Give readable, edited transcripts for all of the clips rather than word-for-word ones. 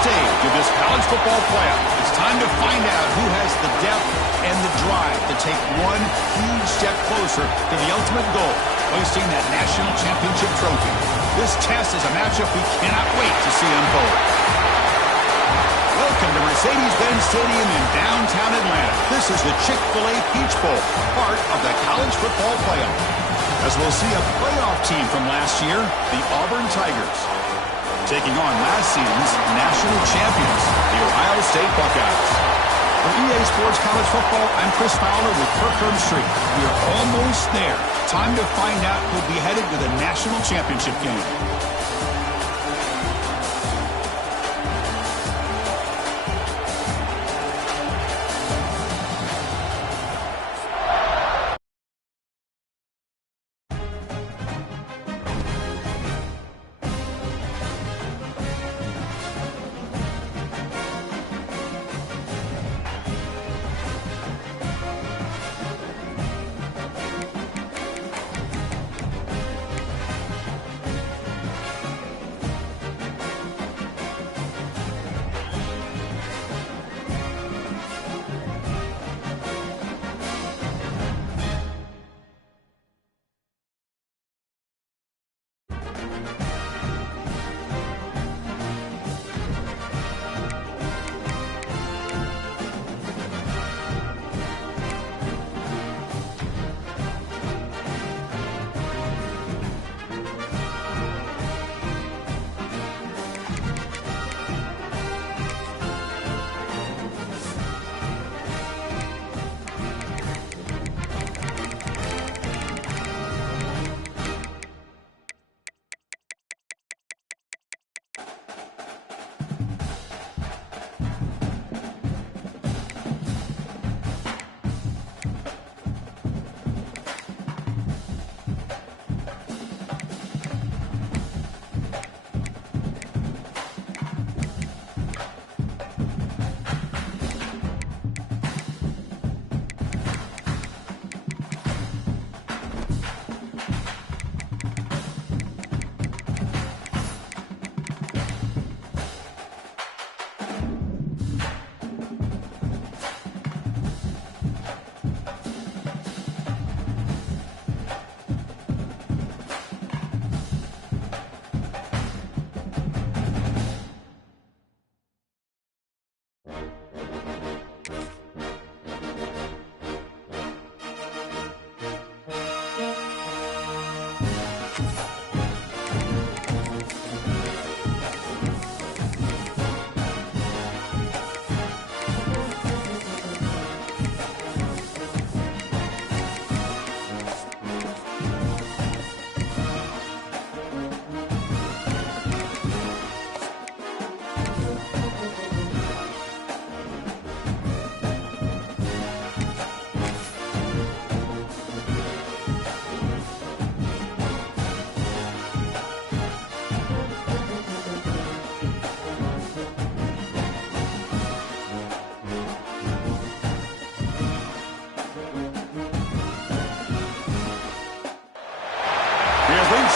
stage of this college football playoff. It's time to find out who has the depth and the drive to take one huge step closer to the ultimate goal, hoisting that national championship trophy. This test is a matchup we cannot wait to see unfold. Welcome to Mercedes-Benz Stadium in downtown Atlanta. This is the Chick-fil-A Peach Bowl, part of the college football playoff. As we'll see a playoff team from last year, the Auburn Tigers, taking on last season's national champions, the Ohio State Buckeyes. For EA Sports College Football, I'm Chris Fowler with Kirkland Street. We are almost there. Time to find out who'll be headed to the national championship game.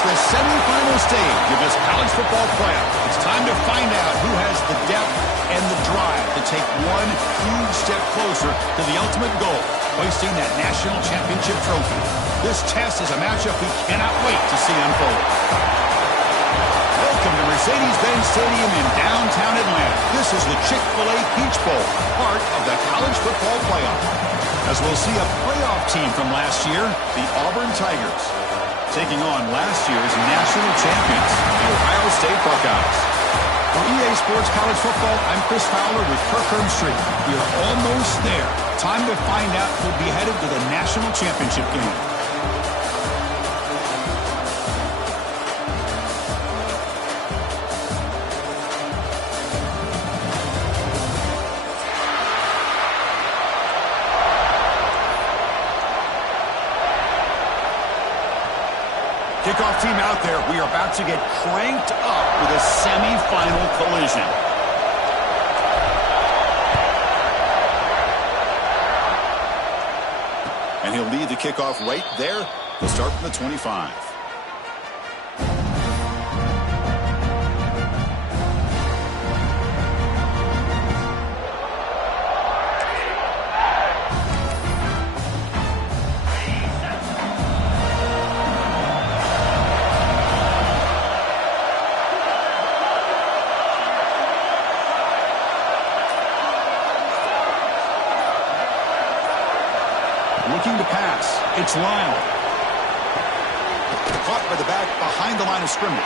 The SemiFinal stage of this college football playoff. It's time to find out who has the depth and the drive to take one huge step closer to the ultimate goal, hoisting that national championship trophy. This test is a matchup we cannot wait to see unfold. Welcome to Mercedes-Benz Stadium in downtown Atlanta. This is the Chick-fil-A Peach Bowl, part of the college football playoff. As we'll see a playoff team from last year, the Auburn Tigers, taking on last year's national champions, the Ohio State Buckeyes. For EA Sports College Football, I'm Chris Fowler with Kirkland Street. We are almost there. Time to find out who'll be headed to the national championship game. Kickoff team out there. We are about to get cranked up with a semifinal collision. And he'll lead the kickoff right there. He'll start from the 25. looking to pass. It's Lyle. Caught by the back behind the line of scrimmage.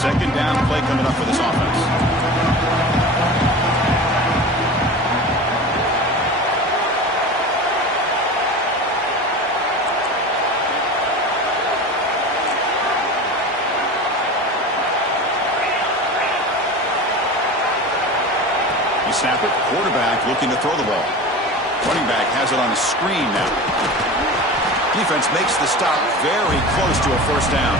Second down play coming up for this offense. You snap it. Quarterback looking to throw the ball. Running back has it on a screen now. Defense makes the stop very close to a first down.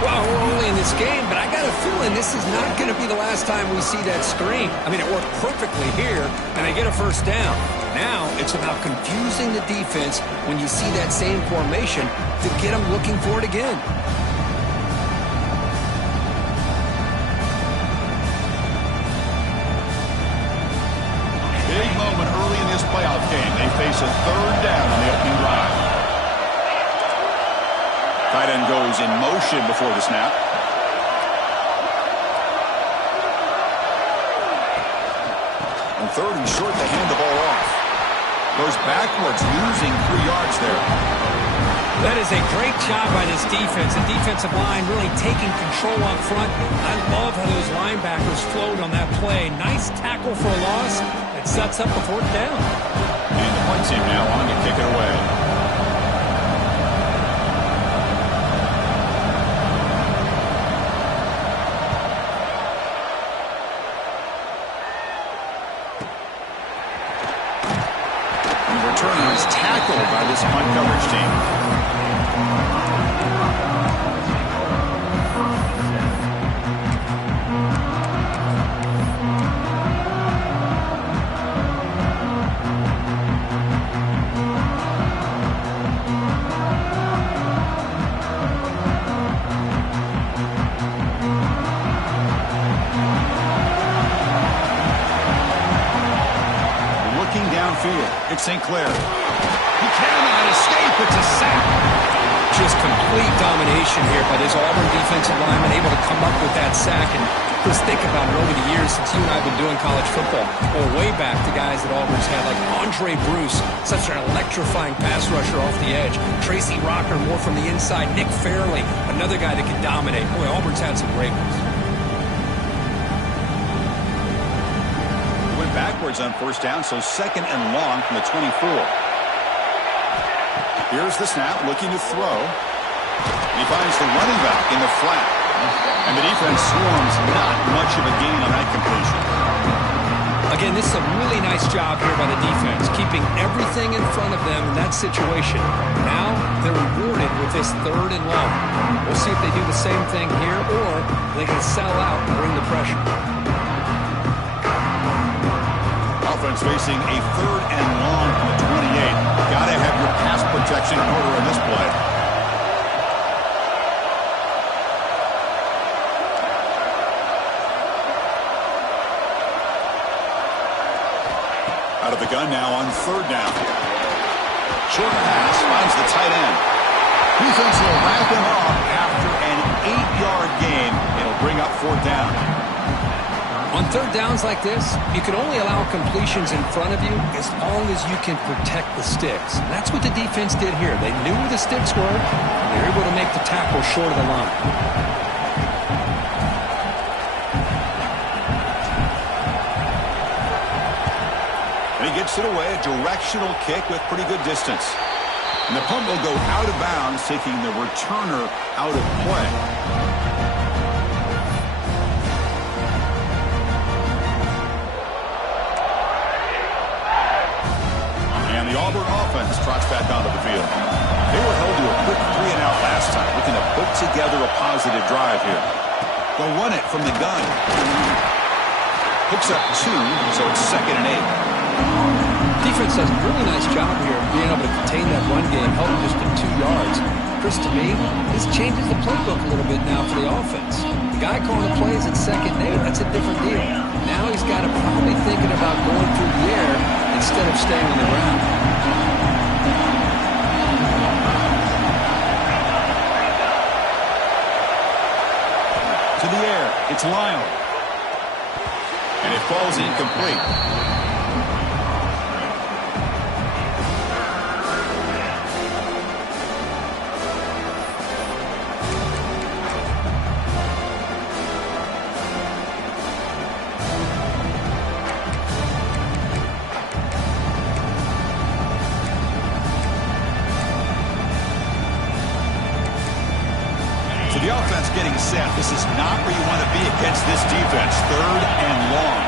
Well, we're only in this game, but I got a feeling this is not going to be the last time we see that screen. I mean, it worked perfectly here, and they get a first down. Now it's about confusing the defense when you see that same formation to get them looking for it again. Big moment early in this playoff game. They face a third down on the opening drive. Tight end goes in motion before the snap. On third and short, they hand the ball off. Goes backwards, losing 3 yards there. That is a great job by this defense. The defensive line really taking control up front. I love how those linebackers flowed on that play. Nice tackle for a loss. It sets up a fourth down. And the punt team now on to kick it away. Returner is tackled by this punt coverage team. Looking downfield, it's St. Clair. He cannot escape. It's a sack. Just complete domination here by this Auburn defensive lineman, able to come up with that sack. And just think about it over the years since you and I have been doing college football. Or way back to guys that Auburn's had, like Andre Bruce, such an electrifying pass rusher off the edge. Tracy Rocker, more from the inside. Nick Fairley, another guy that can dominate. Boy, Auburn's had some great ones. Went backwards on first down, so second and long from the 24. Here's the snap, looking to throw. He finds the running back in the flat. And the defense swarms not much of a gain on that completion. Again, this is a really nice job here by the defense, keeping everything in front of them in that situation. Now they're rewarded with this third and long. We'll see if they do the same thing here, or they can sell out and bring the pressure. Offense facing a third and long from the 28. Gotta have your pass protection in order in this play. Out of the gun now on third down. Short pass finds the tight end. Defense will wrap him up after an 8-yard gain. It'll bring up fourth down. On third downs like this, you can only allow completions in front of you as long as you can protect the sticks. And that's what the defense did here. They knew where the sticks were, and they were able to make the tackle short of the line. And he gets it away, a directional kick with pretty good distance. And the punt will go out of bounds, taking the returner out of play. The Auburn offense trots back onto the field. They were held to a quick 3-and-out last time, looking to put together a positive drive here. They'll run it from the gun. Picks up 2, so it's second and 8. Defense does a really nice job here of being able to contain that run game, held just to 2 yards. Chris, to me, this changes the playbook a little bit now for the offense. The guy calling the plays at second and 8, that's a different deal. Now he's got to probably thinking about going through the air instead of staying on the ground. It's Lyle. And it falls incomplete. So the offense getting set. This is not where you want to be against this defense. 3rd and long.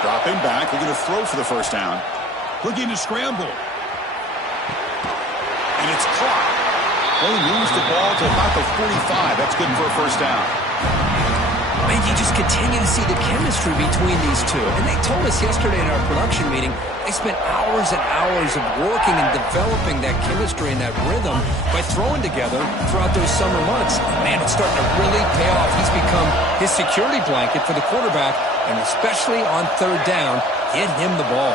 Dropping back. We're going to throw for the first down. Looking to scramble. And it's caught. Well, he moves the ball to about the 45. That's good for a first down. Man, you just continue to see the chemistry between these two. And they told us yesterday in our production meeting, they spent hours and hours of working and developing that chemistry and that rhythm by throwing together throughout those summer months. Man, it's starting to really pay off. He's become his security blanket for the quarterback, and especially on 3rd down, get him the ball.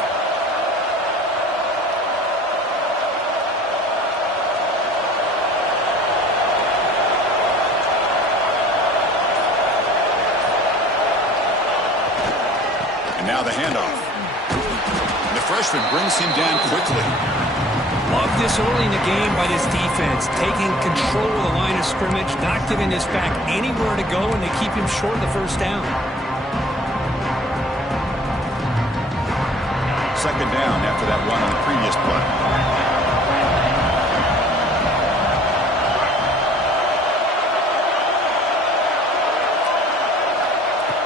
Now the handoff. And the freshman brings him down quickly. Love this early in the game by this defense, taking control of the line of scrimmage, not giving this back anywhere to go, and they keep him short of the first down. 2nd down after that run on the previous play.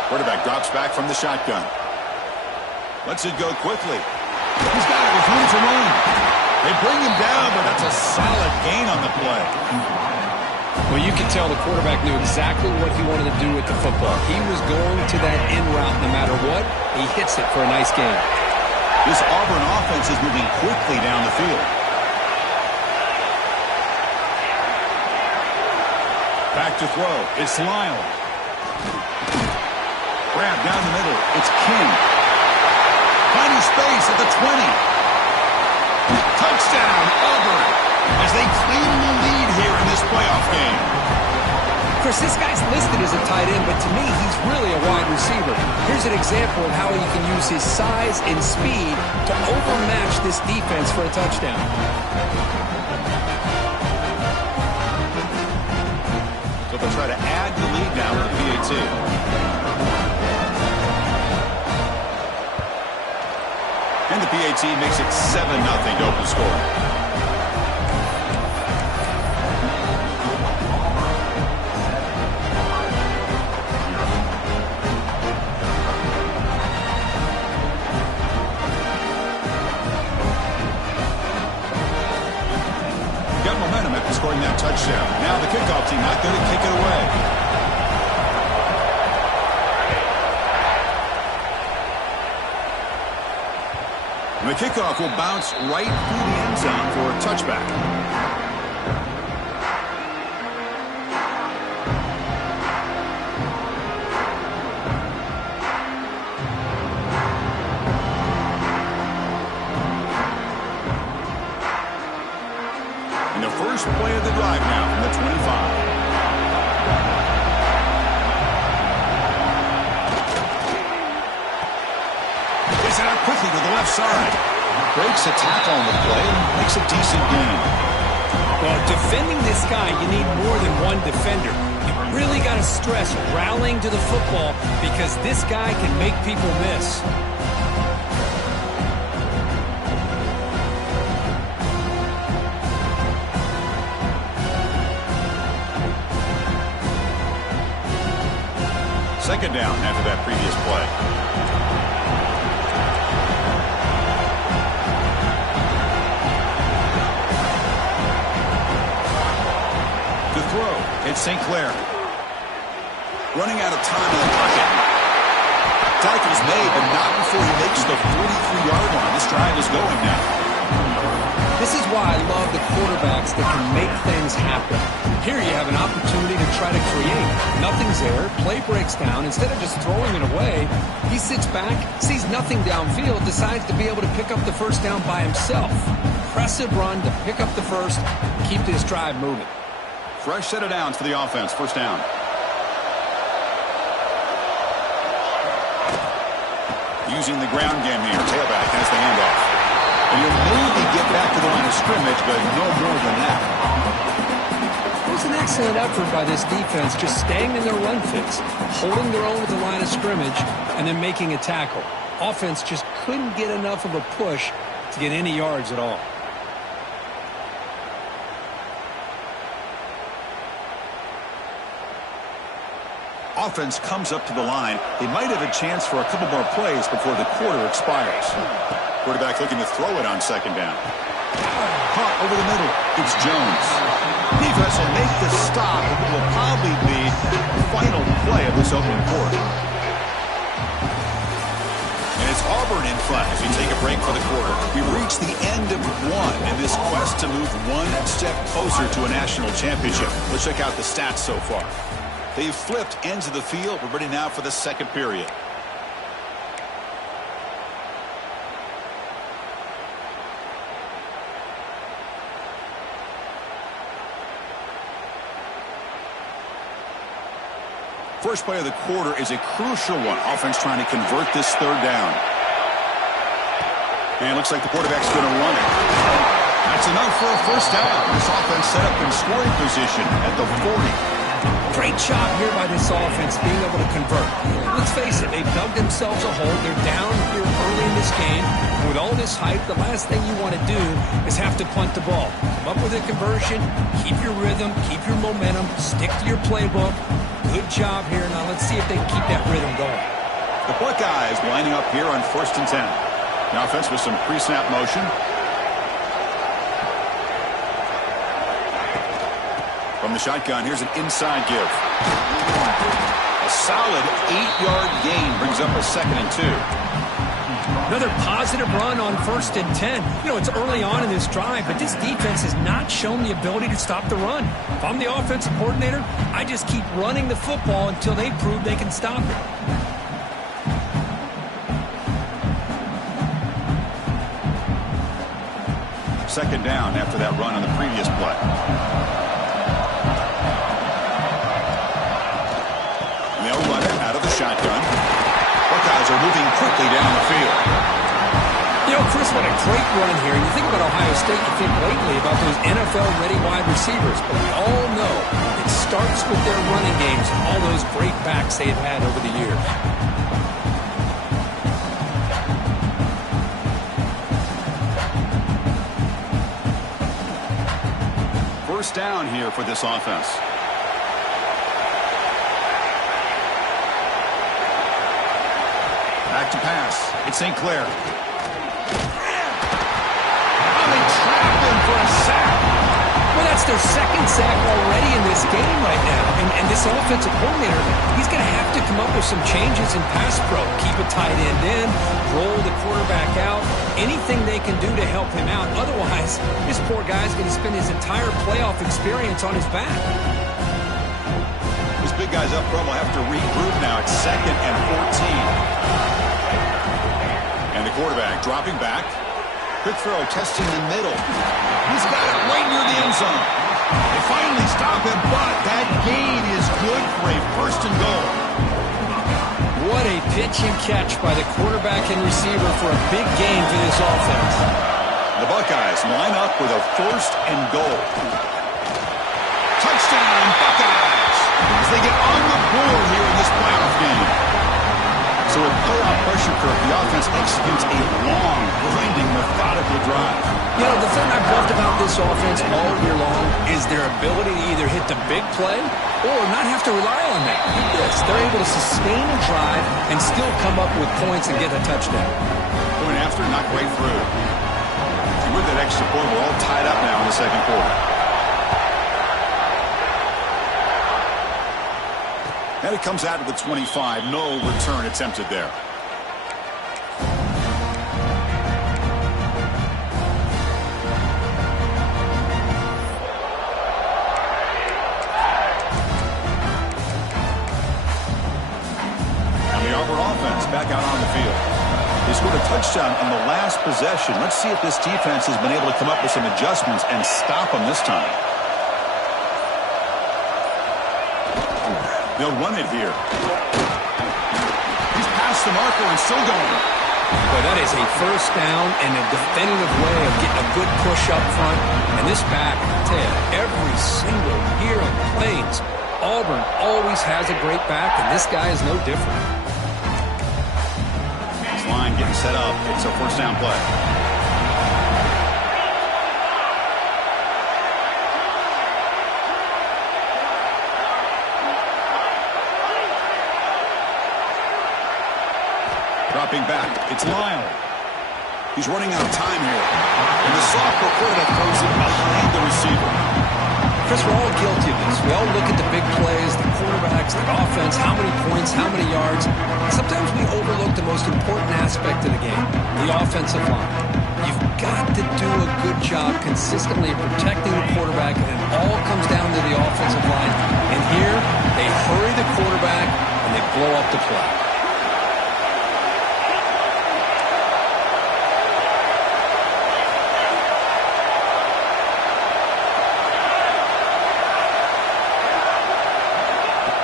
Quarterback drops back from the shotgun. Lets it go quickly. He's got it with room to run. They bring him down, but that's a solid gain on the play. Well, you can tell the quarterback knew exactly what he wanted to do with the football. He was going to that in route no matter what. He hits it for a nice gain. This Auburn offense is moving quickly down the field. Back to throw. It's Lyle. Grab down the middle. It's King. Finding space at the 20. Touchdown, Auburn, as they claim the lead here in this playoff game. Chris, this guy's listed as a tight end, but to me, he's really a wide receiver. Here's an example of how he can use his size and speed to overmatch this defense for a touchdown. So they'll try to add the lead now with the PAT. And the PAT makes it 7-0 to open score. Got momentum after scoring that touchdown. Now the kickoff team not going to kick it away. And the kickoff will bounce right through the end zone for a touchback. And the first play of the drive now from the 25. Gets it out quickly to the left side. Breaks a tackle on the play and makes a decent gain. Well, defending this guy, you need more than one defender. You really got to stress rallying to the football because this guy can make people miss. Second down after that previous play. It's St. Clair. Running out of time in the pocket. Tackle's made, but not before he makes the 43-yard line. This drive is going now. This is why I love the quarterbacks that can make things happen. Here you have an opportunity to try to create. Nothing's there. Play breaks down. Instead of just throwing it away, he sits back, sees nothing downfield, decides to be able to pick up the first down by himself. Impressive run to pick up the first, keep this drive moving. Fresh set of downs for the offense. First down. Using the ground game here. Tailback has the handoff. And you'll maybe get back to the line of scrimmage, but no more than that. It was an excellent effort by this defense, just staying in their run fits, holding their own with the line of scrimmage, and then making a tackle. Offense just couldn't get enough of a push to get any yards at all. Offense comes up to the line. They might have a chance for a couple more plays before the quarter expires. Quarterback looking to throw it on second down. Caught over the middle. It's Jones. Defense will make the stop. It will probably be the final play of this opening quarter. And it's Auburn in front as we take a break for the quarter. We reach the end of one in this quest to move one step closer to a national championship. Let's check out the stats so far. They've flipped ends of the field. We're ready now for the second period. First play of the quarter is a crucial one. Offense trying to convert this third down. And it looks like the quarterback's going to run it. That's enough for a first down. This offense set up in scoring position at the 40. Great job here by this offense being able to convert. Let's face it, they've dug themselves a hole. They're down here early in this game. And with all this hype, the last thing you want to do is have to punt the ball. Come up with a conversion, keep your rhythm, keep your momentum, stick to your playbook. Good job here. Now let's see if they can keep that rhythm going. The Buckeyes lining up here on 1st and 10. The offense with some pre-snap motion. From the shotgun, here's an inside give. A solid 8-yard gain brings up a 2nd and 2. Another positive run on 1st and 10. You know, it's early on in this drive, but this defense has not shown the ability to stop the run. If I'm the offensive coordinator, I just keep running the football until they prove they can stop it. Second down after that run on the previous play. They'll run it out of the shotgun. Buckeyes are moving quickly down the field. You know, Chris, what a great run here. You think about Ohio State, you think lately about those NFL-ready wide receivers, but we all know it starts with their running games and all those great backs they've had over the years. First down here for this offense. Back to pass. It's St. Clair. Oh, they trapped him for a sack. Well, that's their second sack already in this game right now. And this offensive coordinator, he's going to have to come up with some changes in pass pro. Keep a tight end in, roll the quarterback out, anything they can do to help him out. Otherwise, this poor guy's going to spend his entire playoff experience on his back. These big guys up front will have to regroup now. It's 2nd and 14. And the quarterback dropping back. Quick throw, testing the middle. He's got it right near the end zone. They finally stop him, but that gain is good for a 1st and goal. What a pitch and catch by the quarterback and receiver for a big gain for this offense. The Buckeyes line up with a 1st and goal. Touchdown, Buckeyes! As they get on the board here in this playoff game. So with playoff pressure curve, the offense executes a long, grinding, methodical drive. You know, the thing I've loved about this offense all year long is their ability to either hit the big play or not have to rely on that. Look at this. They're able to sustain a drive and still come up with points and get a touchdown. Point after, not quite through. And with that extra point, we're all tied up now in the second quarter. And it comes out to the 25. No return attempted there. They scored a touchdown on the last possession. Let's see if this defense has been able to come up with some adjustments and stop them this time. They'll run it here. He's past the marker and still going. Boy, that is a first down and a definitive way of getting a good push up front. And this back, I tell you, every single year on the Plains, Auburn always has a great back, and this guy is no different. This line getting set up. It's a first down play. Dropping back, it's Lyle. He's running out of time here. And the sophomore quarterback throws it behind the receiver. Chris, we're all guilty of this. We all look at the big plays, the quarterbacks, the offense, how many points, how many yards. Sometimes we overlook the most important aspect of the game, the offensive line. You've got to do a good job consistently protecting the quarterback, and it all comes down to the offensive line. And here, they hurry the quarterback, and they blow up the play.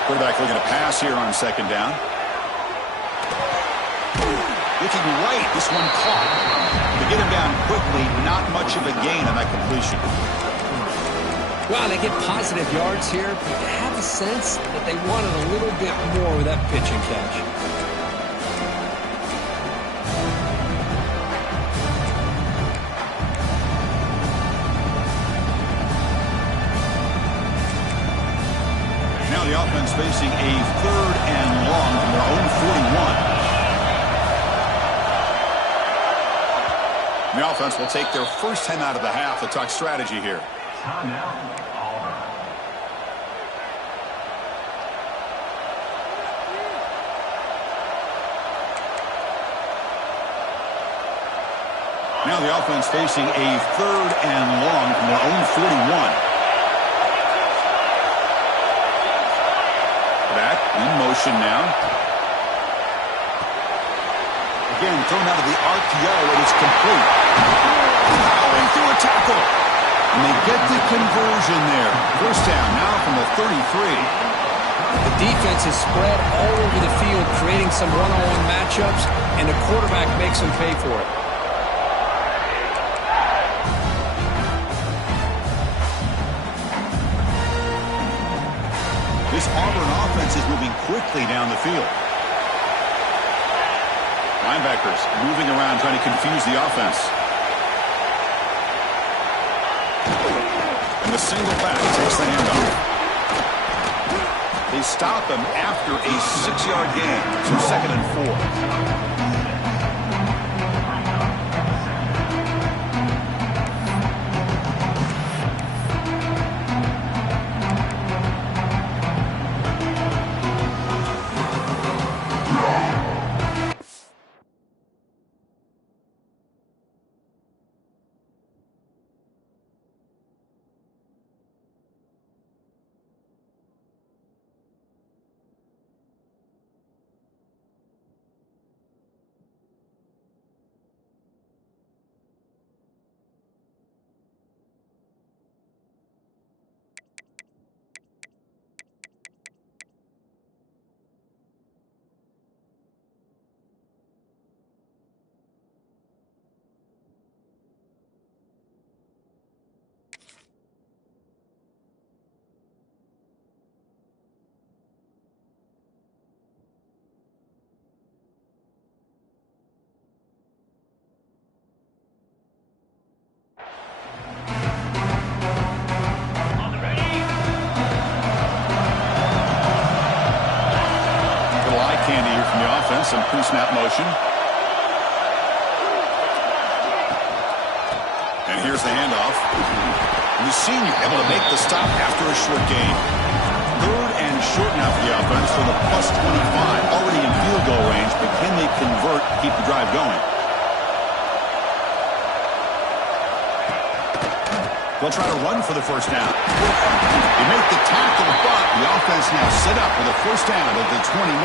Quarterback looking to pass here on second down. Looking right, this one caught. To get him down quickly, not much of a gain on that completion. Well, they get positive yards here, but you have a sense that they wanted a little bit more with that pitch and catch. Now the offense facing a third and long from their own 41. The offense will take their first 10 out of the half to talk strategy here. Now the offense facing a third and long from their own 41. Back in motion now. Again, thrown out of the RPO, and it's complete. Plowing through a tackle. And they get the conversion there. First down now from the 33. The defense is spread all over the field, creating some one-on-one matchups, and the quarterback makes them pay for it. This Auburn offense is moving quickly down the field. Linebackers moving around, trying to confuse the offense. And the single back takes the handoff. They stop him after a 6-yard gain. So 2nd and 4. Some pre-snap motion. And here's the handoff. And the senior able to make the stop after a short gain. Third and short now for the offense from the +25. Already in field goal range, but can they convert, keep the drive going? They'll try to run for the first down. They make the tackle, but the offense defense now set up with a first down at the 21.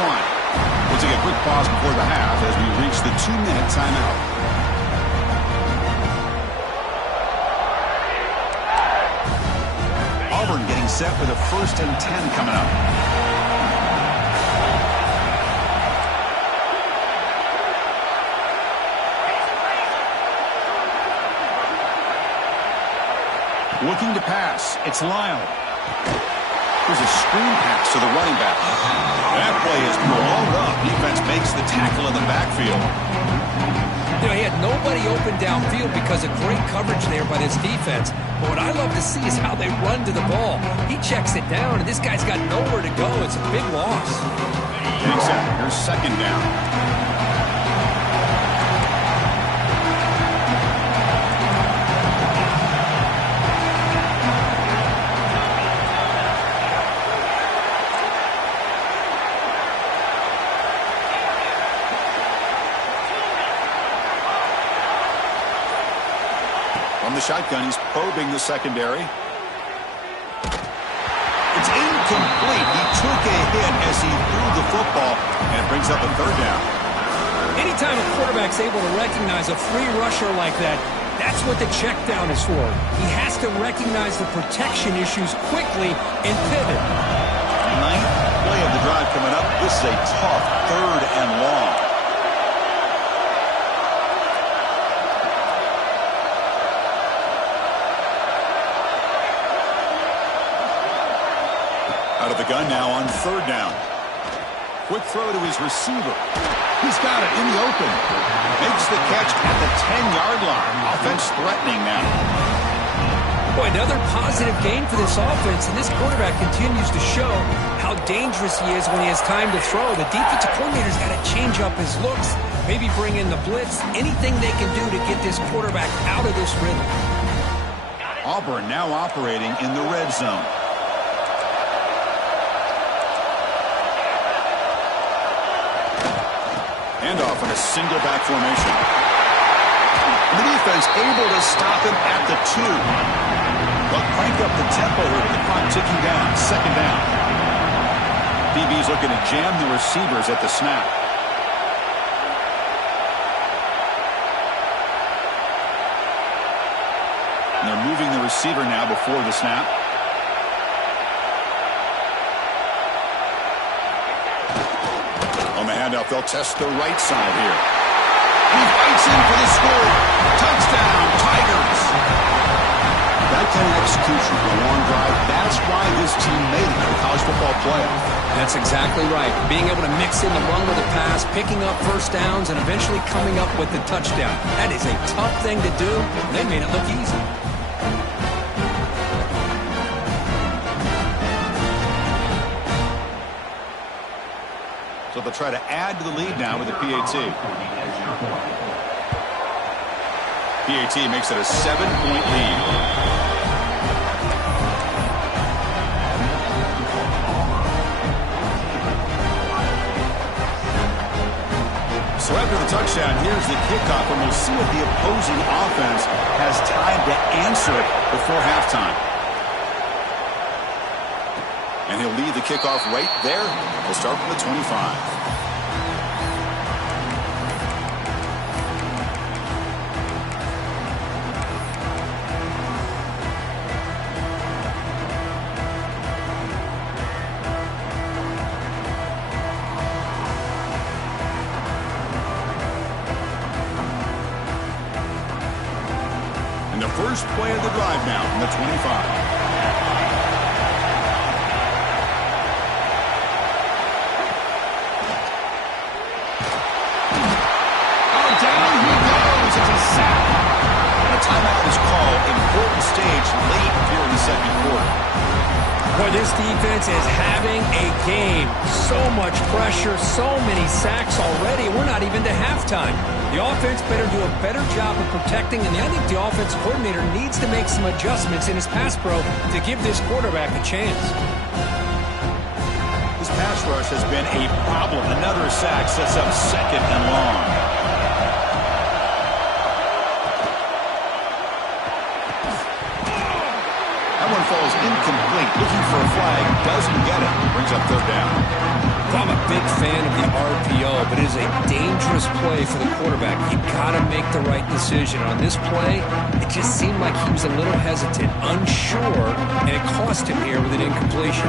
We'll take a quick pause before the half as we reach the 2-minute timeout. Auburn getting set with a 1st and 10 coming up. Looking to pass. It's Lyle. Here's a screen pass to the running back. That play is blown up. Defense makes the tackle in the backfield. You know, he had nobody open downfield because of great coverage there by this defense. But what I love to see is how they run to the ball. He checks it down, and this guy's got nowhere to go. It's a big loss. Takes it. Here's second down. From the shotgun, he's probing the secondary. It's incomplete. He took a hit as he threw the football, and it brings up a third down. Anytime a quarterback's able to recognize a free rusher like that, that's what the check down is for. He has to recognize the protection issues quickly and pivot. Ninth play of the drive coming up. This is a tough third and long. Out of the gun now on third down. Quick throw to his receiver. He's got it in the open. Makes the catch at the 10-yard line. Offense threatening now. Boy, another positive game for this offense, and this quarterback continues to show how dangerous he is when he has time to throw. The defensive coordinator's got to change up his looks, maybe bring in the blitz, anything they can do to get this quarterback out of this rhythm. Auburn now operating in the red zone. Handoff in a single back formation. And the defense able to stop him at the 2. But crank up the tempo here with the clock ticking down. Second down. DB's looking to jam the receivers at the snap. And they're moving the receiver now before the snap. On the handoff, they'll test the right side here. He fights in for the score. Touchdown, Tigers. That kind of execution for a long drive, that's why this team made it to the college football playoff. That's exactly right. Being able to mix in the run with the pass, picking up first downs, and eventually coming up with the touchdown. That is a tough thing to do. They made it look easy. So they'll try to add to the lead now with the PAT. PAT makes it a 7-point lead. So after the touchdown, here's the kickoff, and we'll see if the opposing offense has time to answer it before halftime. And he'll lead the kickoff right there. He'll start from the 25. And the first play of the drive now from the 25. Timeout is called. Important stage late here in the second quarter. Boy, this defense is having a game. So much pressure, so many sacks already. We're not even to halftime. The offense better do a better job of protecting, and I think the offensive coordinator needs to make some adjustments in his pass pro to give this quarterback a chance. This pass rush has been a problem. Another sack sets up second and long. Falls incomplete. Looking for a flag, doesn't get it. Brings up third down. I'm a big fan of the RPO, but it is a dangerous play for the quarterback. You got to make the right decision. On this play, it just seemed like he was a little hesitant, unsure, and it cost him here with an incompletion.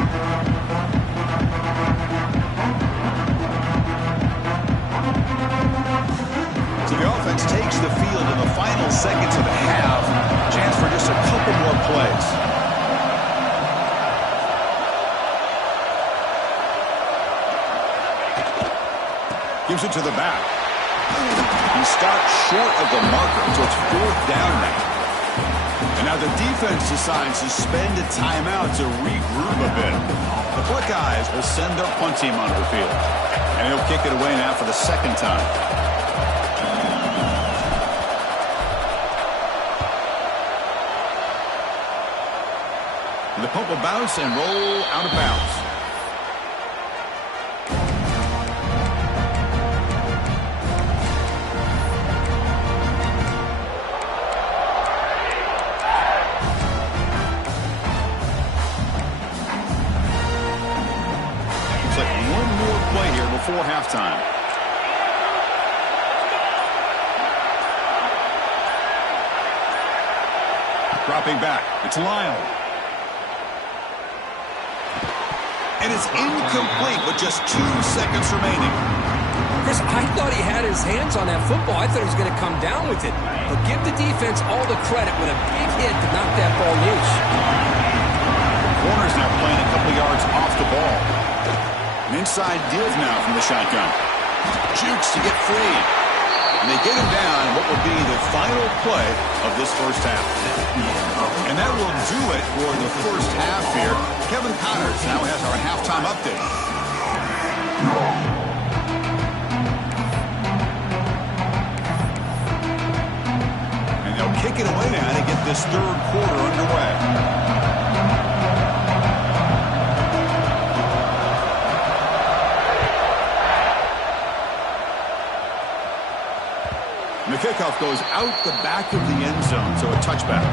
So the offense takes the field in the final seconds of the half. Chance for just a couple more plays. Gives it to the back. He stopped short of the marker, so it's fourth down now. And now the defense decides to spend a timeout to regroup a bit. The Buckeyes will send their punt team onto the field. And he'll kick it away now for the second time. The punt will bounce and roll out of bounds. Before halftime. Dropping back. It's Lyle. And it's incomplete with just 2 seconds remaining. Chris, I thought he had his hands on that football. I thought he was going to come down with it. But give the defense all the credit with a big hit to knock that ball loose. The corner's now playing a couple yards off the ball. An inside deal now from the shotgun. Jukes to get free. And they get him down in what will be the final play of this first half. And that will do it for the first half here. Kevin Connors now has our halftime update. And they'll kick it away now to get this third quarter underway. The kickoff goes out the back of the end zone, so a touchback.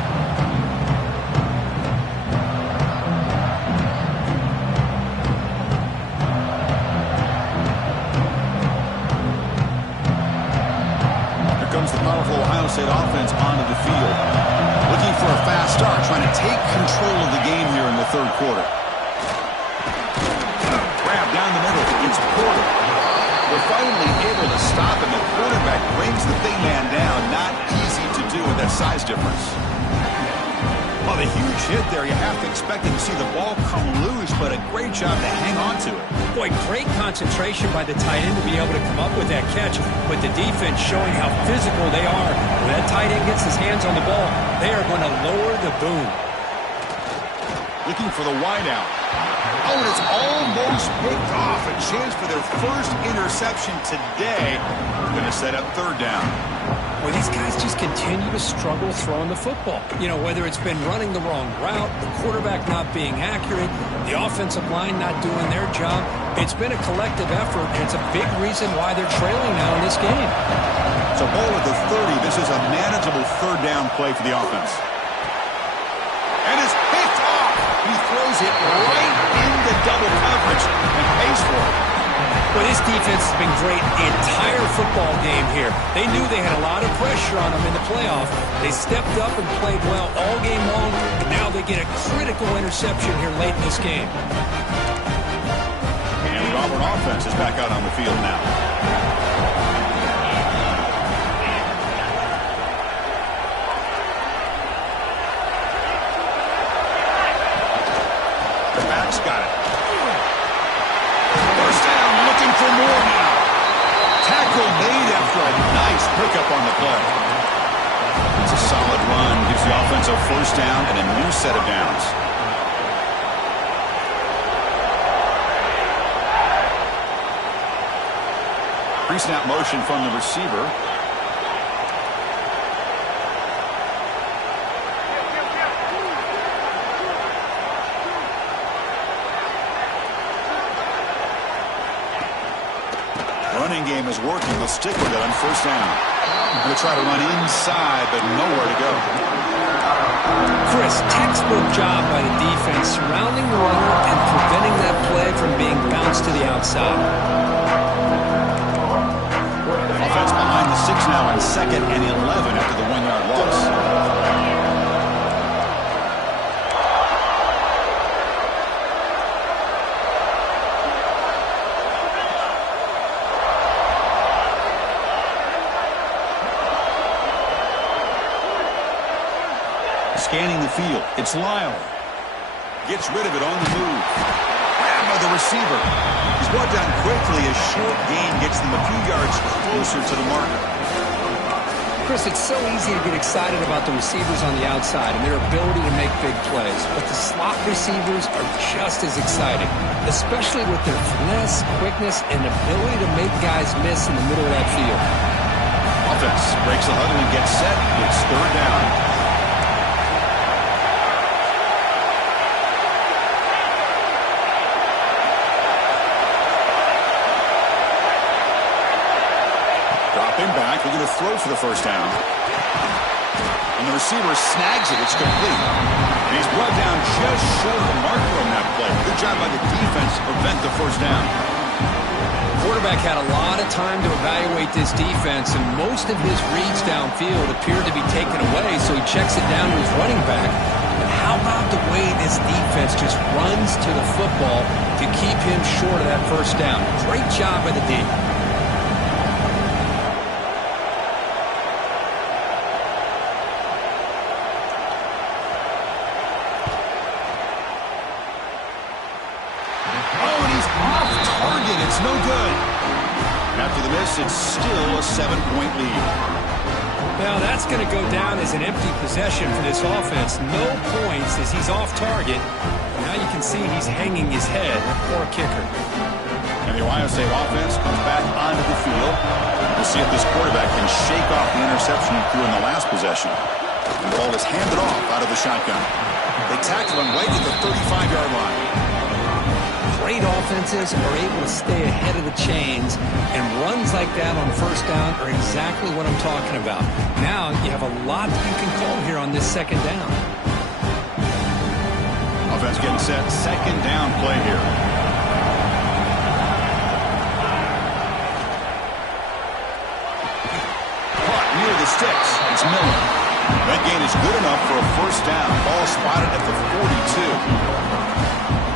Here comes the powerful Ohio State offense onto the field. Looking for a fast start, trying to take control of the game here in the third quarter. Grab down the middle. It's Porter. We're finally able to stop him. The quarterback brings the big man down. Not easy to do with that size difference. Well, the huge hit there. You have to expect him to see the ball come loose, but a great job to hang on to it. Boy, great concentration by the tight end to be able to come up with that catch. With the defense showing how physical they are. When that tight end gets his hands on the ball, they are going to lower the boom. Looking for the wideout. Oh, and it's almost picked off. A chance for their first interception today. Going to set up third down. Well, these guys just continue to struggle throwing the football. You know, whether it's been running the wrong route, the quarterback not being accurate, the offensive line not doing their job. It's been a collective effort, and it's a big reason why they're trailing now in this game. So ball at the 30. This is a manageable third down play for the offense. And it's picked off. He throws it right into double coverage and pays for it. Well, this defense has been great the entire football game here. They knew they had a lot of pressure on them in the playoff. They stepped up and played well all game long, and now they get a critical interception here late in this game. And the Auburn offense is back out on the field now. The back's got it. First down, looking for more now. Tackle made after a nice pickup on the play. It's a solid run. Gives the offense a first down and a new set of downs. Pre-snap motion from the receiver. Running game is working. They'll stick with it on first down. Going to try to run inside, but nowhere to go. Chris, textbook job by the defense surrounding the runner and preventing that play from being bounced to the outside. Offense behind the 6 now on 2nd and 11 after the 1-yard loss. Scanning the field, it's Lyle. Gets rid of it on the move. Grabbed by the receiver. He's brought down quickly. A short gain gets them a few yards closer to the marker. Chris, it's so easy to get excited about the receivers on the outside and their ability to make big plays. But the slot receivers are just as exciting, especially with their finesse, quickness, and ability to make guys miss in the middle of that field. Offense breaks the huddle and gets set. It's 3rd down. Back, they're going to throw for the 1st down. And the receiver snags it. It's complete. And he's brought down just short of the marker on that play. Good job by the defense to prevent the 1st down. The quarterback had a lot of time to evaluate this defense, and most of his reads downfield appeared to be taken away, so he checks it down to his running back. But how about the way this defense just runs to the football to keep him short of that 1st down? Great job by the D. No good. After the miss, it's still a 7-point lead. Now that's going to go down as an empty possession for this offense. No points as he's off target. Now you can see he's hanging his head. Poor kicker. And the Ohio State offense comes back onto the field. We'll see if this quarterback can shake off the interception he threw in the last possession. And the ball is handed off out of the shotgun. They tackle him right at the 35-yard line. Great offenses are able to stay ahead of the chains, and runs like that on 1st down are exactly what I'm talking about. Now you have a lot you can call here on this 2nd down. Offense getting set. 2nd down play here. Caught near the sticks. It's Miller. That gain is good enough for a 1st down. Ball spotted at the 42.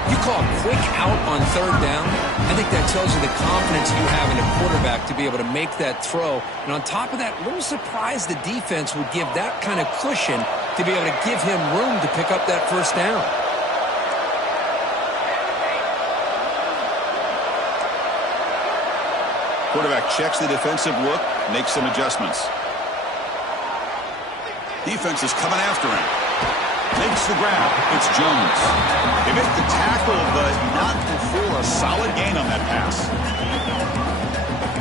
You call a quick out on 3rd down. I think that tells you the confidence you have in a quarterback to be able to make that throw. And on top of that, a little surprised the defense would give that kind of cushion to be able to give him room to pick up that 1st down. Quarterback checks the defensive look, makes some adjustments. Defense is coming after him. Makes the grab. It's Jones. They make the tackle, but not before a solid gain on that pass.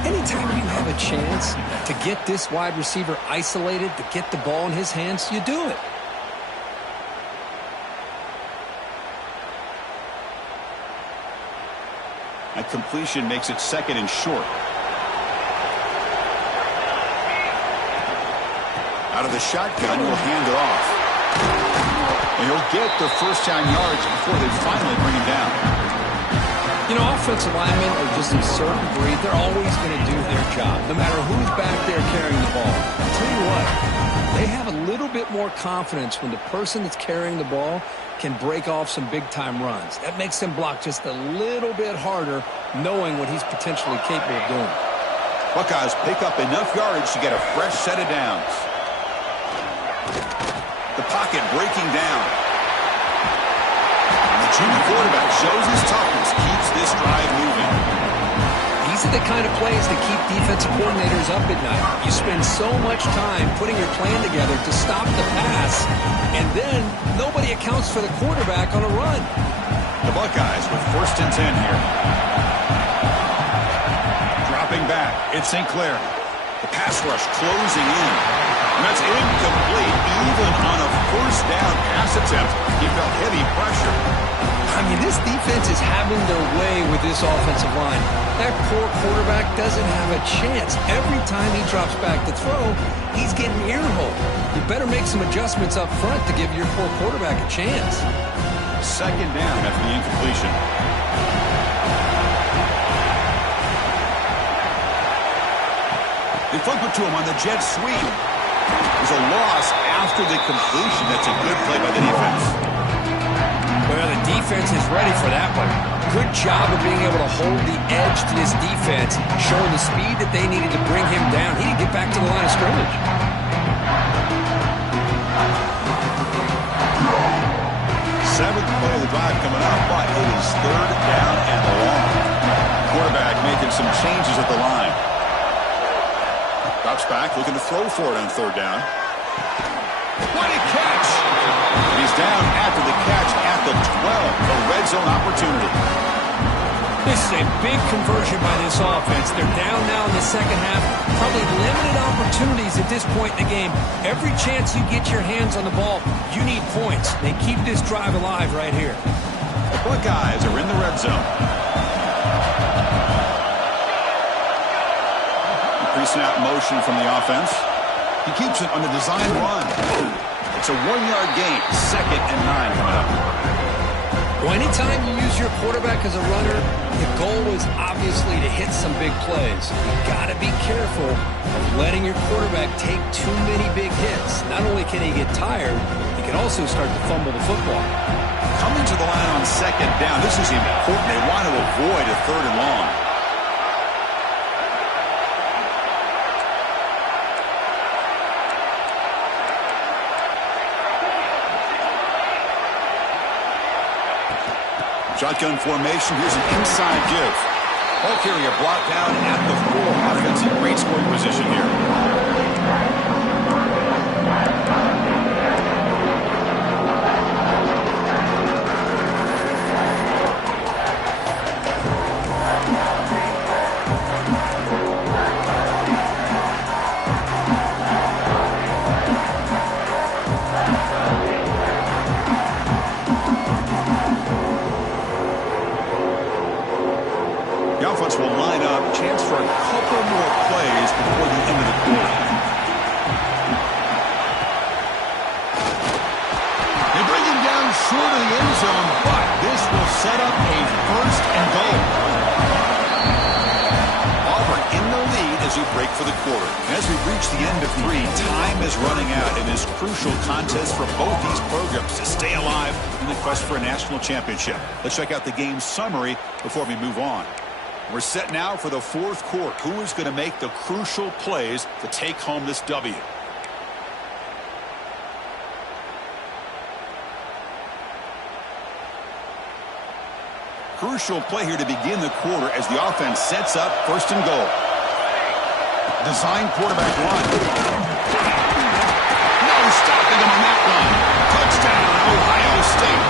Anytime you have a chance to get this wide receiver isolated, to get the ball in his hands, you do it. That completion makes it 2nd and short. Out of the shotgun, will hand it off. And he'll get the 1st down yards before they finally bring him down. You know, offensive linemen are just a certain breed. They're always going to do their job, no matter who's back there carrying the ball. I'll tell you what, they have a little bit more confidence when the person that's carrying the ball can break off some big-time runs. That makes them block just a little bit harder, knowing what he's potentially capable of doing. Buckeyes pick up enough yards to get a fresh set of downs. The pocket breaking down. And the junior quarterback shows his toughness, keeps this drive moving. These are the kind of plays that keep defensive coordinators up at night. You spend so much time putting your plan together to stop the pass, and then nobody accounts for the quarterback on a run. The Buckeyes with 1st and 10 here. Dropping back, it's St. Clair. The pass rush closing in. And that's incomplete. Even on a 1st down pass attempt, he felt heavy pressure. I mean, this defense is having their way with this offensive line. That poor quarterback doesn't have a chance. Every time he drops back to throw, he's getting earholed. You better make some adjustments up front to give your poor quarterback a chance. Second down after the incompletion. They flip it to him on the jet sweep. There's a loss after the completion. That's a good play by the defense. Well, the defense is ready for that one. Good job of being able to hold the edge to this defense, showing the speed that they needed to bring him down. He didn't get back to the line of scrimmage. Seventh play of the drive coming up, but it is third down and long. Quarterback making some changes at the line. Drops back, looking to throw for it on third down. What a catch! And he's down after the catch at the 12. A red zone opportunity. This is a big conversion by this offense. They're down now in the second half. Probably limited opportunities at this point in the game. Every chance you get your hands on the ball, you need points. They keep this drive alive right here. The Buckeyes are in the red zone. Pre-snap motion from the offense. He keeps it on the design run. It's a 1-yard gain. 2nd and 9 coming up. Well, anytime you use your quarterback as a runner, the goal is obviously to hit some big plays. You've got to be careful of letting your quarterback take too many big hits. Not only can he get tired, he can also start to fumble the football. Coming to the line on 2nd down. This is important. They want to avoid a 3rd and long. Shotgun formation. Here's an inside give. Ball carrier brought down at the 4. Offense in great scoring position here. The offense will line up. Chance for a couple more plays before the end of the quarter. They bring him down short of the end zone, but this will set up a 1st and goal. Auburn in the lead as we break for the quarter. As we reach the end of 3, time is running out in this crucial contest for both these programs to stay alive in the quest for a national championship. Let's check out the game summary before we move on. We're set now for the 4th quarter. Who is going to make the crucial plays to take home this W? Crucial play here to begin the quarter as the offense sets up 1st and goal. Design quarterback run. No stopping him on that run. Touchdown, Ohio State.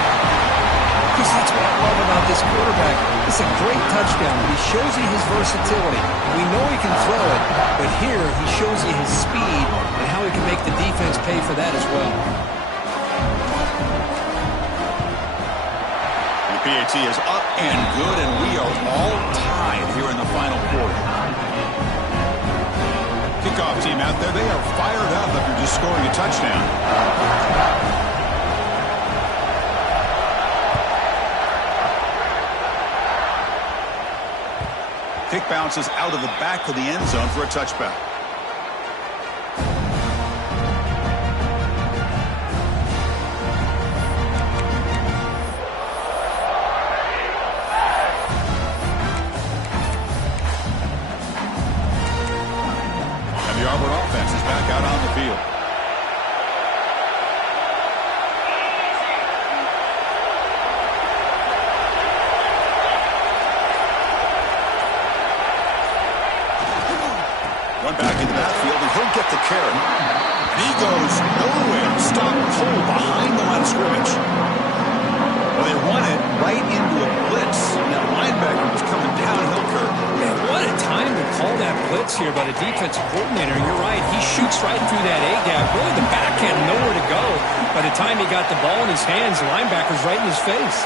Because that's what I love about this quarterback. It's a great touchdown. He shows you his versatility. We know he can throw it, but here he shows you his speed and how he can make the defense pay for that as well. The PAT is up and good, and we are all tied here in the final quarter. Kickoff team out there, they are fired up after just scoring a touchdown. Kick bounces out of the back of the end zone for a touchback. And the Auburn offense is back out on the field. Run back into that field, and he'll get the carry. He goes nowhere. Stop cold behind the line of scrimmage. Well, they run it right into a blitz. And that linebacker was coming downhill, Kurt. Man, what a time to call that blitz here by the defensive coordinator. You're right. He shoots right through that A-gap. Really, the back had nowhere to go. By the time he got the ball in his hands, the linebacker's right in his face.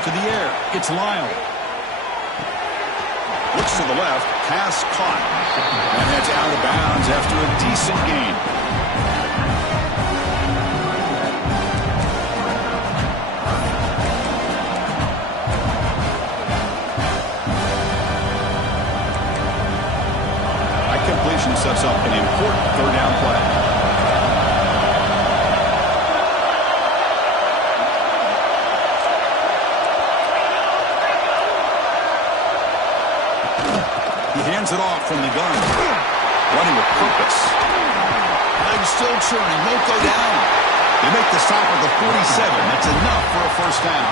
To the air, it's Lyle. Looks to the left, pass caught. And heads out of bounds after a decent gain. That completion sets up an important third down play. Hands it off from the gun. Running with purpose. Legs still churning. Won't go down. They make the stop at the 47. That's enough for a first down.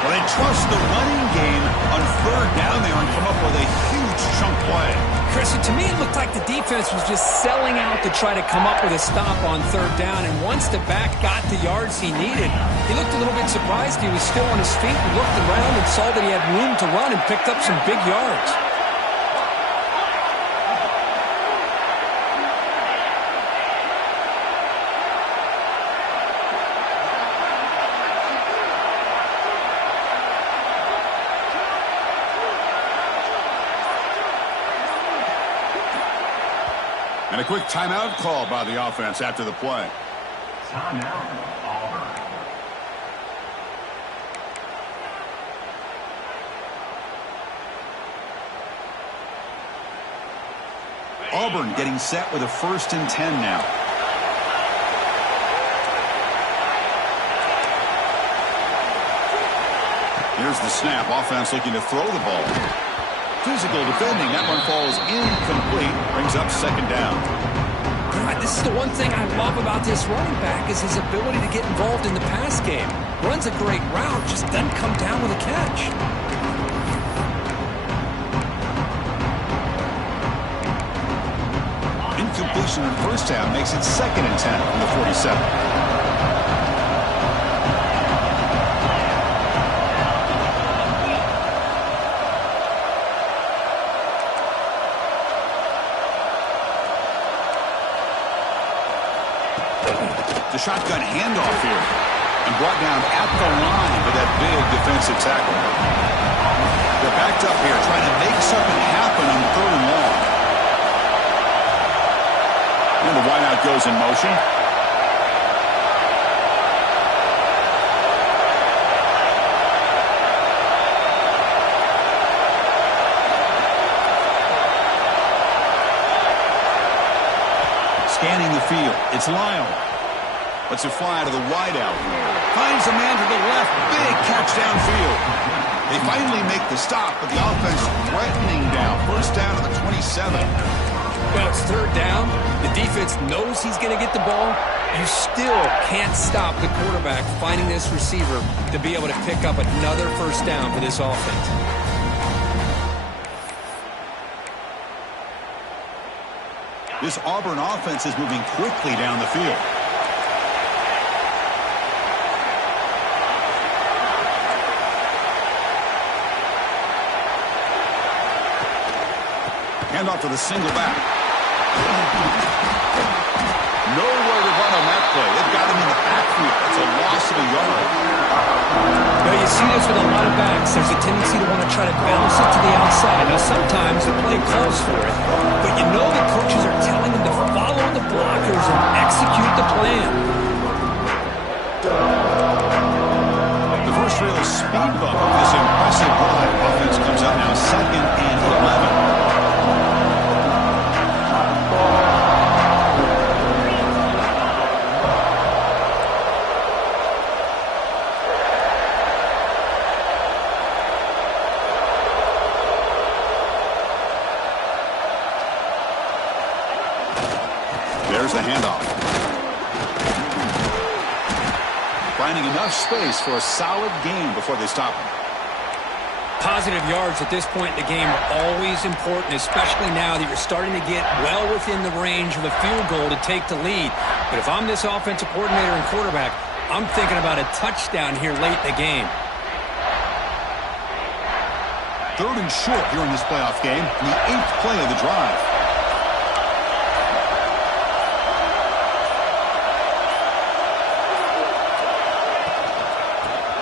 Well, they trust the running game on third down there and come up with a huge chunk play. Chris, to me it looked like the defense was just selling out to try to come up with a stop on third down. And once the back got the yards he needed, he looked a little bit surprised. He was still on his feet and looked around and saw that he had room to run and picked up some big yards. And a quick timeout call by the offense after the play. Timeout, Auburn. Auburn getting set with a 1st and 10 now. Here's the snap. Offense looking to throw the ball. Physical defending. That one falls incomplete. Brings up second down. This is the one thing I love about this running back is his ability to get involved in the pass game. Runs a great route, just doesn't come down with a catch. Incompletion in first half makes it 2nd and 10 from the 47. The shotgun handoff here. And brought down at the line with that big defensive tackle. They're backed up here trying to make something happen on 3rd and long. And the wideout goes in motion. Scanning the field. It's Lyle. Lets it fly to the wideout. Finds a man to the left. Big catch downfield. They finally make the stop, but the offense threatening down. First down to the 27. Well, it's third down. The defense knows he's going to get the ball. You still can't stop the quarterback finding this receiver to be able to pick up another first down for this offense. This Auburn offense is moving quickly down the field. Handoff to the single back. Nowhere to run on that play. They've got him in the backfield. It's a loss of a yard. Now, you see this with a lot of backs. There's a tendency to want to try to bounce it to the outside. Now, sometimes the play calls for it, but you know the coaches are telling them to follow the blockers and execute the plan. The first real speed bump of this impressive drive. Offense comes out now 2nd and 11. There's the handoff. Finding enough space for a solid gain before they stop him. Positive yards at this point in the game are always important, especially now that you're starting to get well within the range of a field goal to take the lead. But if I'm this offensive coordinator and quarterback, I'm thinking about a touchdown here late in the game. 3rd and short here in this playoff game, and the 8th play of the drive.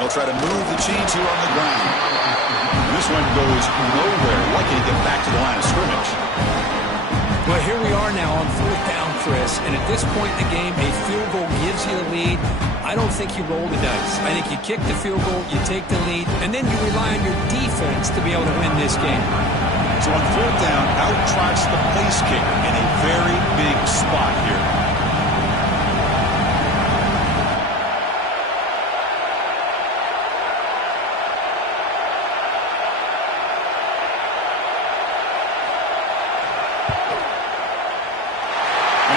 They'll try to move the chains here on the ground. And this one goes nowhere. Lucky to get back to the line of scrimmage. Well, here we are now on 4th down, Chris. And at this point in the game, a field goal gives you the lead. I don't think you roll the dice. I think you kick the field goal, you take the lead, and then you rely on your defense to be able to win this game. So on 4th down, out trots the place kicker in a very big spot here.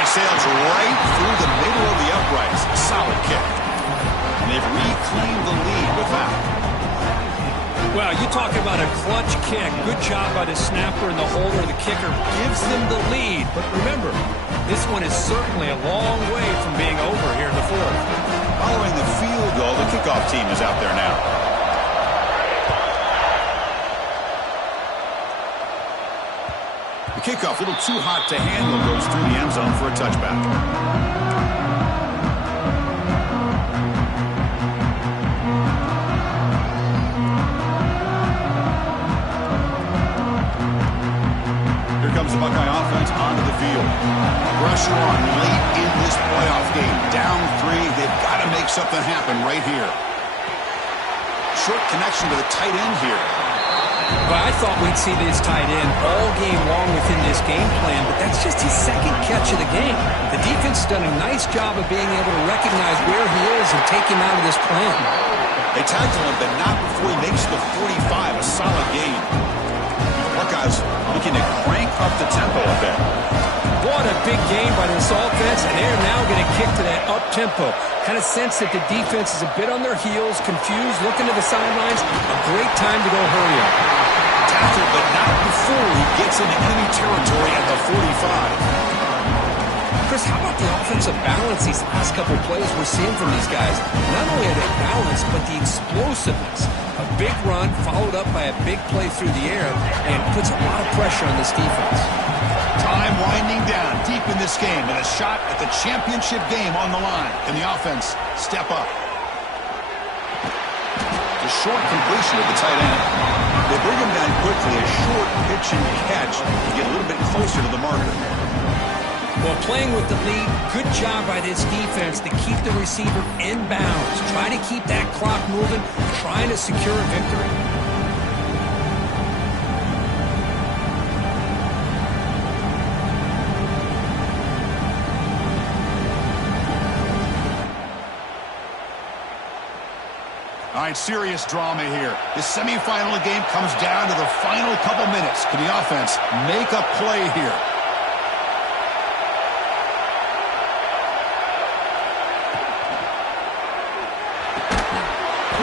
Sails right through the middle of the uprights. A solid kick. And they've reclaimed the lead with that. Well, you talk about a clutch kick. Good job by the snapper and the holder. The kicker gives them the lead. But remember, this one is certainly a long way from being over here in the 4th. Following the field goal, the kickoff team is out there now. The kickoff, a little too hot to handle, goes through the end zone for a touchback. Here comes the Buckeye offense onto the field. Pressure on late in this playoff game. Down 3, they've got to make something happen right here. Short connection to the tight end here. Well, I thought we'd see this tight end all game long within this game plan, but that's just his second catch of the game. The defense has done a nice job of being able to recognize where he is and take him out of this plan. They tackle him, but not before he makes the 45, a solid gain. Buckeyes looking to crank up the tempo a bit. What a big game by this offense, and they're now going to kick to that up-tempo. Kind of sense that the defense is a bit on their heels, confused, looking to the sidelines. A great time to go hurry up. Tackled, but not before he gets into enemy territory at the 45. Chris, how about the offensive balance these last couple plays we're seeing from these guys? Not only are they balanced, but the explosiveness. A big run followed up by a big play through the air and puts a lot of pressure on this defense. Time winding down deep in this game and a shot at the championship game on the line. Can the offense step up? The short completion of the tight end. They bring him down quickly. A short pitch and catch to get a little bit closer to the marker. Well, playing with the lead, good job by this defense to keep the receiver in bounds. Try to keep that clock moving, trying to secure a victory. All right, serious drama here. The semifinal game comes down to the final couple minutes. Can the offense make a play here?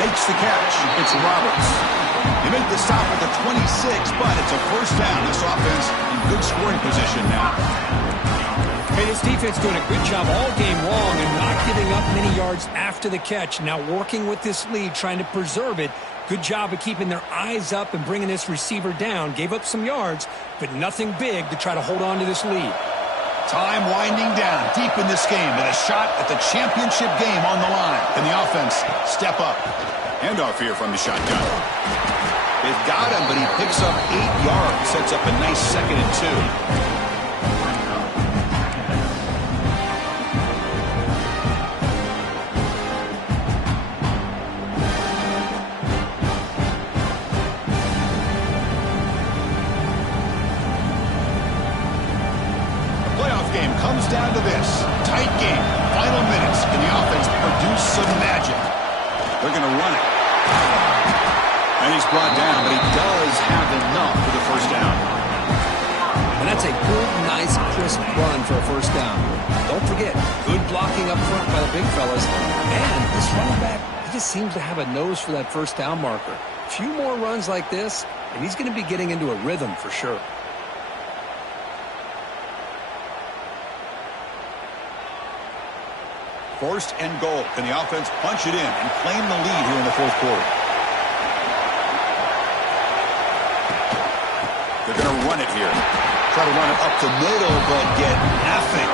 Makes the catch. It's Roberts. They make the stop at the 26, but it's a first down. This offense in good scoring position now. Hey, this defense doing a good job all game long and not giving up many yards after the catch. Now working with this lead, trying to preserve it. Good job of keeping their eyes up and bringing this receiver down. Gave up some yards, but nothing big to try to hold on to this lead. Time winding down deep in this game and a shot at the championship game on the line. Can the offense step up? Handoff here from the shotgun. They've got him, but he picks up 8 yards. Sets up a nice 2nd and 2. Comes down to this. Tight game. Final minutes. Can the offense produce some magic? They're going to run it. And he's brought down, but he does have enough for the first down. And that's a good, nice, crisp run for a first down. Don't forget, good blocking up front by the big fellas. And this running back, he just seems to have a nose for that first down marker. A few more runs like this, and he's going to be getting into a rhythm for sure. First and goal. Can the offense punch it in and claim the lead here in the 4th quarter? They're going to run it here. Try to run it up the middle, but get nothing.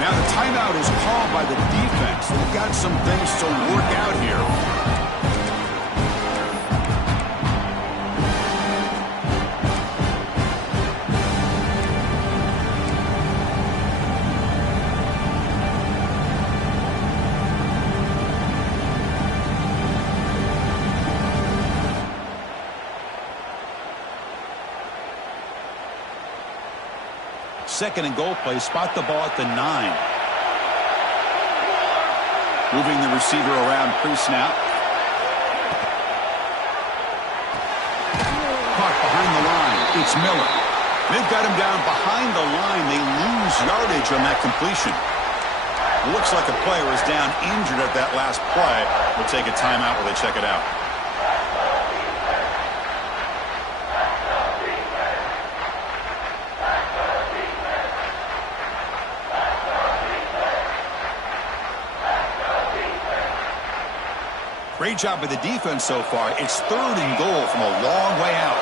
Now the timeout is called by the defense. They've got some things to work out here. second and goal play. Spot the ball at the 9. Moving the receiver around pre-snap. Caught behind the line. It's Miller. They've got him down behind the line. They lose yardage on that completion. Looks like a player is down injured at that last play. We'll take a timeout while they check it out. Great job by the defense so far. It's 3rd and goal from a long way out.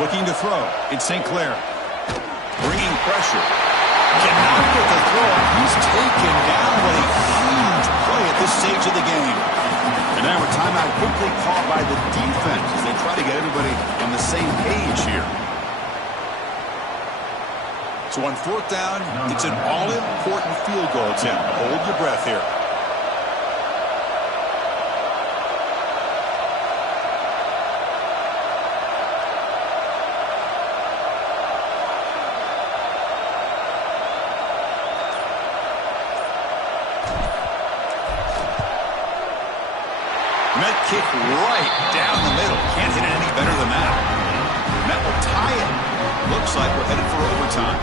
Looking to throw. It's St. Clair. Bringing pressure. Cannot get the throw. He's taken down with a huge play at this stage of the game. And now a timeout quickly called by the defense as they try to get everybody on the same page here. So on 4th down, it's an all-important field goal, Tim. Hold your breath here. And that kick right down the middle. Can't hit it any better than that. And that will tie it. Looks like we're headed for overtime.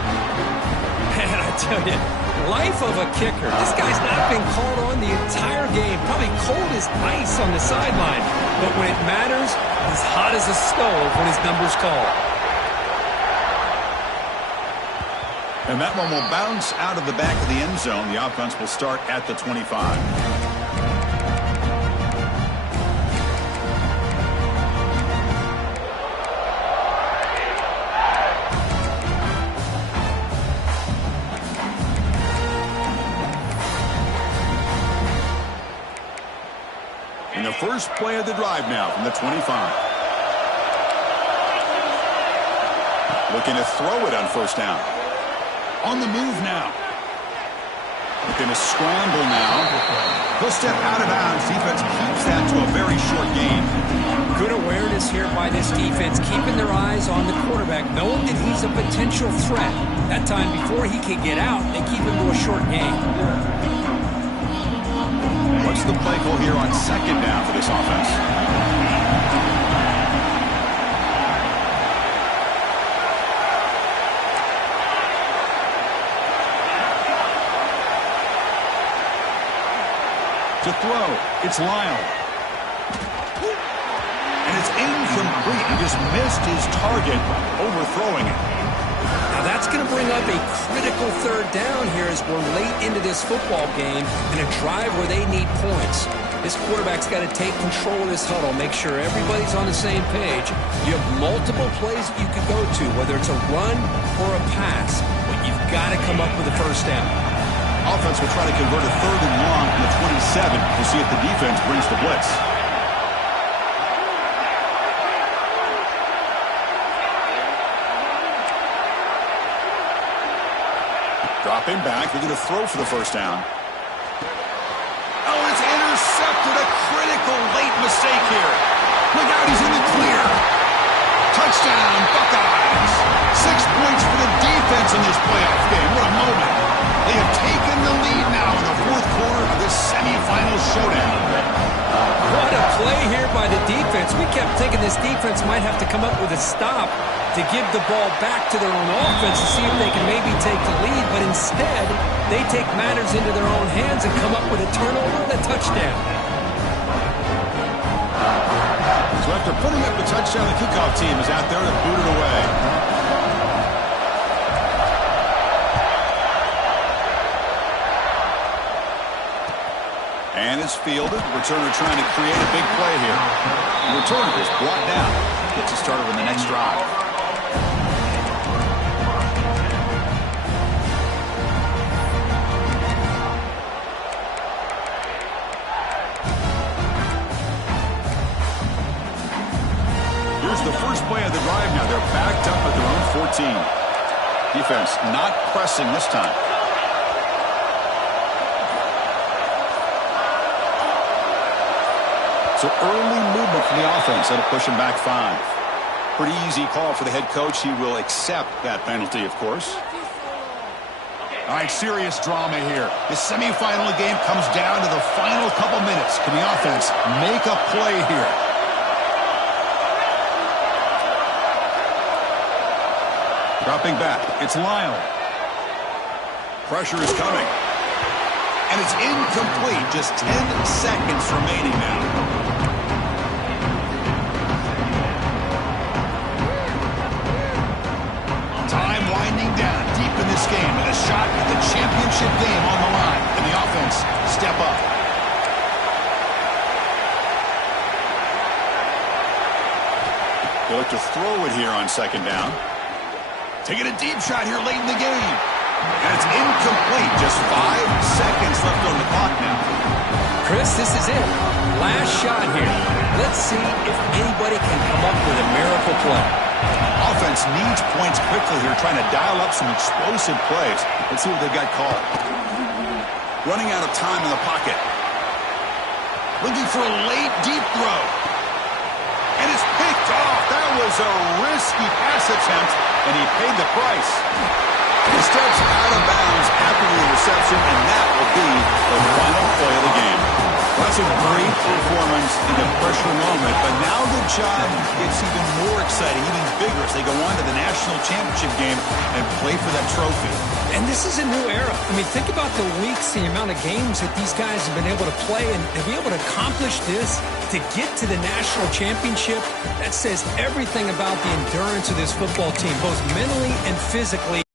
Man, I tell you, life of a kicker. This guy's not been called on the entire game. Probably cold as ice on the sideline. But when it matters, he's hot as a stove when his number's called. And that one will bounce out of the back of the end zone. The offense will start at the 25. And the first play of the drive now from the 25. Looking to throw it on 1st down. On the move now. Looking to scramble now. He'll step out of bounds. Defense keeps that to a very short gain. Good awareness here by this defense, keeping their eyes on the quarterback, knowing that he's a potential threat. That time before he can get out, they keep him to a short gain. What's the play call here on 2nd down for this offense? To throw, it's Lyle. And it's incomplete. He just missed his target, overthrowing it. Now that's going to bring up a critical 3rd down here as we're late into this football game in a drive where they need points. This quarterback's got to take control of this huddle, make sure everybody's on the same page. You have multiple plays that you could go to, whether it's a run or a pass, but you've got to come up with a 1st down. Offense will try to convert a 3rd and long from the 27 to see if the defense brings the blitz. Dropping back, they're going to throw for the 1st down. Oh, it's intercepted. A critical late mistake here. Look out, he's in the clear. Touchdown, Buckeyes. 6 points for the defense in this playoff game. What a moment. They have taken the lead now in the 4th quarter of this semifinal showdown. What a play here by the defense. We kept thinking this defense might have to come up with a stop to give the ball back to their own offense to see if they can maybe take the lead, but instead they take matters into their own hands and come up with a turnover and a touchdown. So after putting up the touchdown, the kickoff team is out there to boot it away. And it's fielded. Returner trying to create a big play here. The returner is brought down. Gets us started on the next drive. Here's the first play of the drive now. They're backed up at their own 14. Defense not pressing this time. So early movement from the offense. That'll push him back 5. Pretty easy call for the head coach. He will accept that penalty, of course. All right, serious drama here. The semifinal game comes down to the final couple minutes. Can the offense make a play here? Dropping back. It's Lyle. Pressure is coming. And it's incomplete. Just 10 seconds remaining now. Time winding down deep in this game with a shot at the championship game on the line. And the offense step up. They look to throw it here on second down. Taking a deep shot here late in the game. And it's incomplete. Just 5 seconds left on the clock now. Chris, this is it. Last shot here. Let's see if anybody can come up with a miracle play. Offense needs points quickly here, trying to dial up some explosive plays. Let's see what they've got called. Running out of time in the pocket. Looking for a late, deep throw. And it's picked off. That was a risky pass attempt, and he paid the price. He steps out of bounds after the interception, and that will be the final play of the game. That's a great performance in the pressure moment, but now the job gets even more exciting, even bigger as they go on to the national championship game and play for that trophy. And this is a new era. I mean, think about the weeks, the amount of games that these guys have been able to play, and to be able to accomplish this, to get to the national championship, that says everything about the endurance of this football team, both mentally and physically.